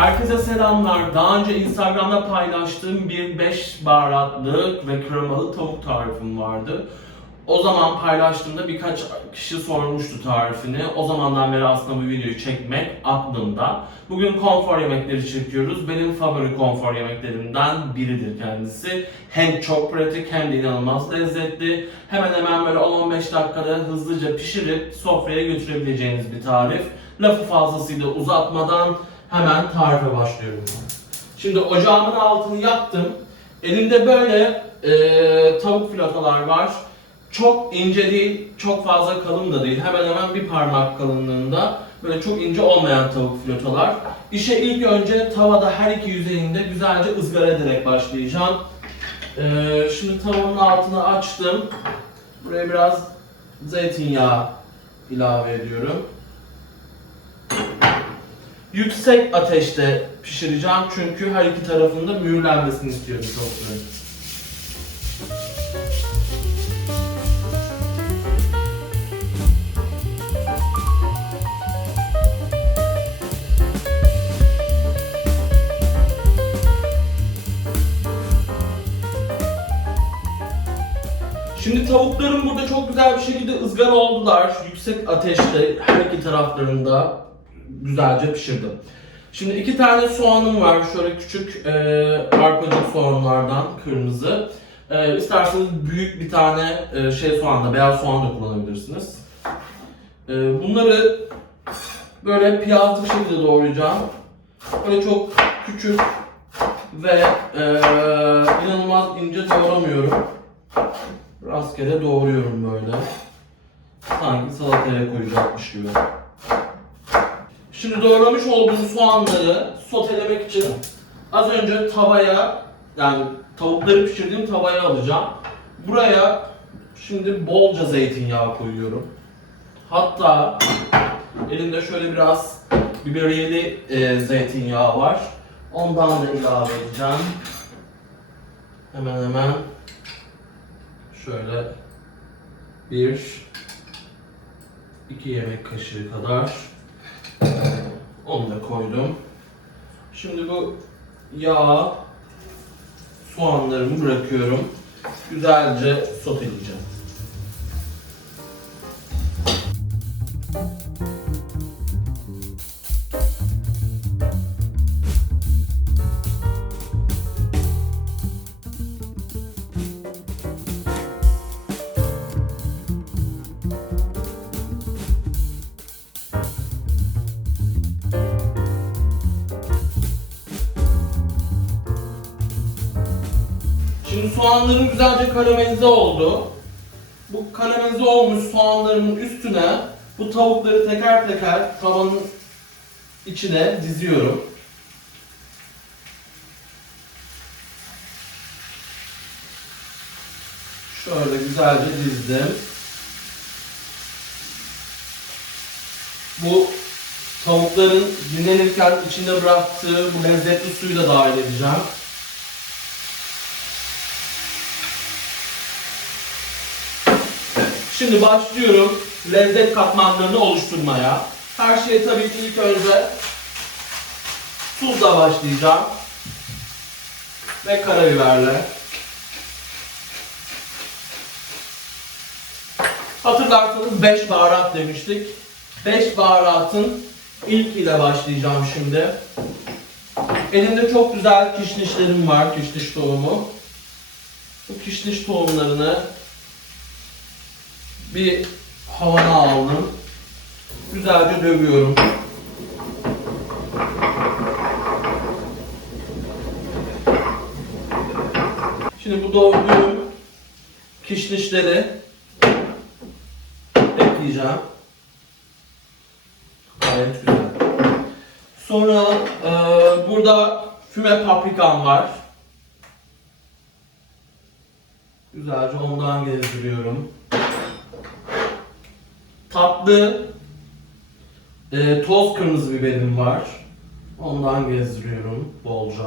Herkese selamlar. Daha önce Instagram'da paylaştığım bir 5 baharatlı ve kremalı tavuk tarifim vardı. O zaman paylaştığımda birkaç kişi sormuştu tarifini. O zamandan beri aslında bu videoyu çekmek aklımda. Bugün konfor yemekleri çekiyoruz. Benim favori konfor yemeklerimden biridir kendisi. Hem çok pratik hem de inanılmaz lezzetli. Hemen hemen böyle 10-15 dakikada hızlıca pişirip sofraya götürebileceğiniz bir tarif. Lafı fazlasıyla uzatmadan hemen tarife başlıyorum. Şimdi ocağımın altını yaktım. Elimde böyle e, tavuk filatolar var. Çok ince değil, çok fazla kalın da değil. Hemen hemen bir parmak kalınlığında. Böyle çok ince olmayan tavuk filatolar. İşe ilk önce tavada her iki yüzeyinde güzelce ızgara ederek başlayacağım. E, şimdi tavanın altını açtım. Buraya biraz zeytinyağı ilave ediyorum. Yüksek ateşte pişireceğim çünkü her iki tarafında mühürlenmesini istiyorum tavukların. Şimdi tavuklarım burada çok güzel bir şekilde ızgara oldular. Yüksek ateşte her iki taraflarında güzelce pişirdim. Şimdi iki tane soğanım var. Şöyle küçük e, arpacık soğanlardan kırmızı. E, isterseniz büyük bir tane e, şey soğan da beyaz soğan da kullanabilirsiniz. E, bunları böyle piyazlı şekilde doğrayacağım. Böyle çok küçük ve e, inanılmaz ince doğramıyorum. Rastgele doğruyorum böyle. Sanki salataya koyacakmış gibi. Şimdi doğramış olduğum soğanları sotelemek için az önce tavaya yani tavukları pişirdiğim tavaya alacağım. Buraya şimdi bolca zeytinyağı koyuyorum. Hatta elimde şöyle biraz biberiyeli e, zeytinyağı var. Ondan da ilave edeceğim. Hemen hemen şöyle bir iki yemek kaşığı kadar onu da koydum. Şimdi bu yağa soğanlarımı bırakıyorum. Güzelce soteleyeceğim. Şimdi soğanlarım güzelce karamelize oldu. Bu karamelize olmuş soğanlarımın üstüne bu tavukları teker teker tavanın içine diziyorum. Şöyle güzelce dizdim. Bu tavukların dinlenirken içinde bıraktığı bu lezzetli suyu da dahil edeceğim. Şimdi başlıyorum lezzet katmanlarını oluşturmaya. Her şeye tabii ki ilk önce tuzla başlayacağım. Ve karabiberle. Hatırlarsanız 5 baharat demiştik. 5 baharatın ilkiyle başlayacağım şimdi. Elimde çok güzel kişnişlerim var, kişniş tohumu. Bu kişniş tohumlarını bir havana aldım. Güzelce dövüyorum. Şimdi bu doğradığım kişnişleri ekleyeceğim. Gayet güzel. Sonra e, burada füme paprikam var. Güzelce ondan gezdiriyorum tatlı e, toz kırmızı biberim var. Ondan gezdiriyorum bolca.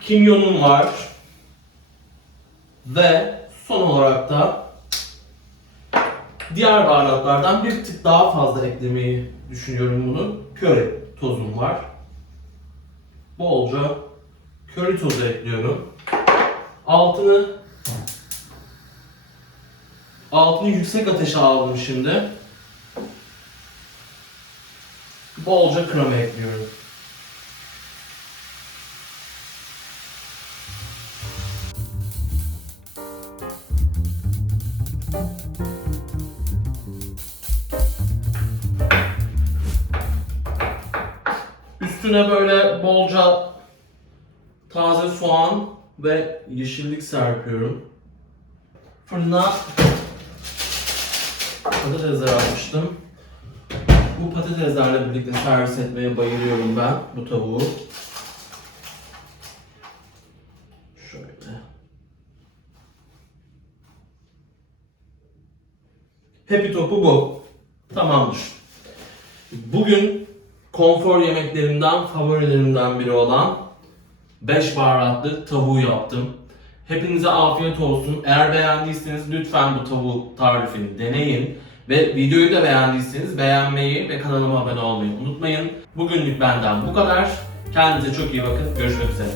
Kimyonum var. Ve son olarak da diğer baharatlardan bir tık daha fazla eklemeyi düşünüyorum bunu. Köri. tozum var. Bolca köri tozu ekliyorum. Altını altını yüksek ateşe aldım şimdi. Bolca krema ekliyorum. Üstüne böyle bolca taze soğan ve yeşillik serpiyorum. Fırına patatesler atmıştım. Bu patateslerle birlikte servis etmeye bayılıyorum ben bu tavuğu. Şöyle. Happy topu bu. Tamamdır. Bugün konfor yemeklerinden favorilerimden biri olan 5 baharatlı tavuğu yaptım. Hepinize afiyet olsun. Eğer beğendiyseniz lütfen bu tavuk tarifini deneyin. Ve videoyu da beğendiyseniz beğenmeyi ve kanalıma abone olmayı unutmayın. Bugünlük benden bu kadar. Kendinize çok iyi bakın. Görüşmek üzere.